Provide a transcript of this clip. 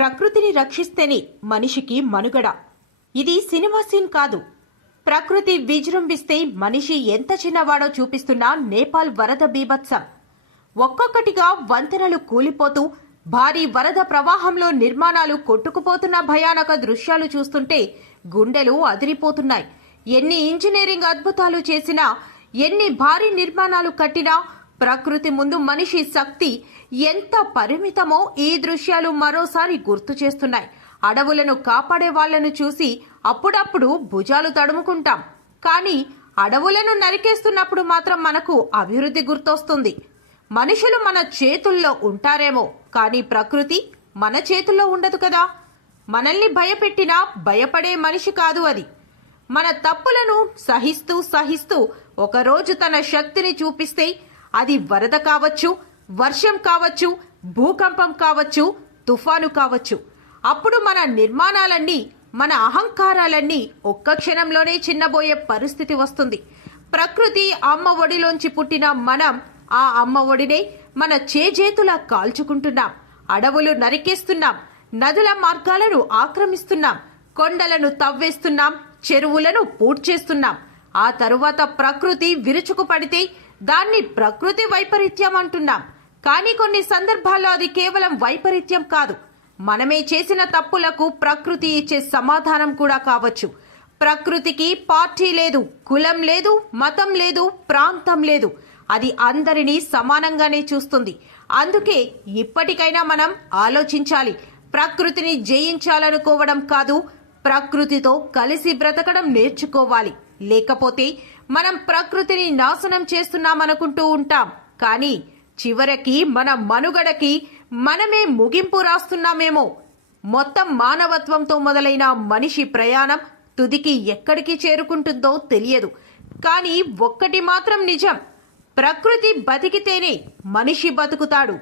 ప్రకృతిని రక్షిస్తేనే మనిషికి మనుగడ. ఇది సినిమా సీన్ కాదు. ప్రకృతి విజృంభిస్తే మనిషి ఎంత చిన్నవాడో చూపిస్తున్న నేపాల్ వరద బీభత్సం. ఒక్కొక్కటిగా వంతెనలు కూలిపోతూ భారీ వరద ప్రవాహంలో నిర్మాణాలు కొట్టుకుపోతున్న భయానక దృశ్యాలు చూస్తుంటే గుండెలు అదిరిపోతున్నాయి. ఎన్ని ఇంజనీరింగ్ అద్భుతాలు చేసినా, ఎన్ని భారీ నిర్మాణాలు కట్టినా ప్రకృతి ముందు మనిషి శక్తి ఎంత పరిమితమో ఈ దృశ్యాలు మరోసారి గుర్తు చేస్తున్నాయి. అడవులను కాపాడే వాళ్లను చూసి అప్పుడప్పుడు భుజాలు తడుముకుంటాం. కానీ అడవులను నరికేస్తున్నప్పుడు మాత్రం మనకు అభివృద్ధి గుర్తొస్తుంది. మనుషులు మన చేతుల్లో ఉంటారేమో, కానీ ప్రకృతి మన చేతుల్లో ఉండదు కదా. మనల్ని భయపెట్టినా భయపడే మనిషి కాదు అది. మన తప్పులను సహిస్తూ సహిస్తూ ఒకరోజు తన శక్తిని చూపిస్తే అది వరద కావచ్చు, వర్షం కావచ్చు, భూకంపం కావచ్చు, తుఫాను కావచ్చు. అప్పుడు మన నిర్మాణాలన్నీ, మన అహంకారాలన్నీ ఒక్క క్షణంలోనే చిన్నబోయే పరిస్థితి వస్తుంది. ప్రకృతి అమ్మ ఒడిలోంచి పుట్టిన మనం ఆ అమ్మ ఒడినే మన చేజేతులా కాల్చుకుంటున్నాం. అడవులు నరికేస్తున్నాం, నదుల మార్గాలను ఆక్రమిస్తున్నాం, కొండలను తవ్వేస్తున్నాం, చెరువులను పూడ్చేస్తున్నాం. ఆ తరువాత ప్రకృతి విరుచుకు పడితే దాన్ని ప్రకృతి వైపరీత్యం అంటున్నాం. కానీ కొన్ని సందర్భాల్లో అది కేవలం వైపరీత్యం కాదు, మనమే చేసిన తప్పులకు ప్రకృతి ఇచ్చే సమాధానం కూడా కావచ్చు. ప్రకృతికి పార్టీ లేదు, కులం లేదు, మతం లేదు, ప్రాంతం లేదు. అది అందరినీ సమానంగానే చూస్తుంది. అందుకే ఇప్పటికైనా మనం ఆలోచించాలి. ప్రకృతిని జయించాలనుకోవడం కాదు, ప్రకృతితో కలిసి బ్రతకడం నేర్చుకోవాలి. లేకపోతే మనం ప్రకృతిని నాశనం చేస్తున్నామనుకుంటూ ఉంటాం. కానీ చివరికి మన మనుగడకి మనమే ముగింపు రాస్తున్నామేమో. మొత్తం మానవత్వంతో మొదలైన మనిషి ప్రయాణం తుదికి ఎక్కడికి చేరుకుంటుందో తెలియదు. కానీ ఒక్కటి మాత్రం నిజం, ప్రకృతి బతికితేనే మనిషి బతుకుతాడు.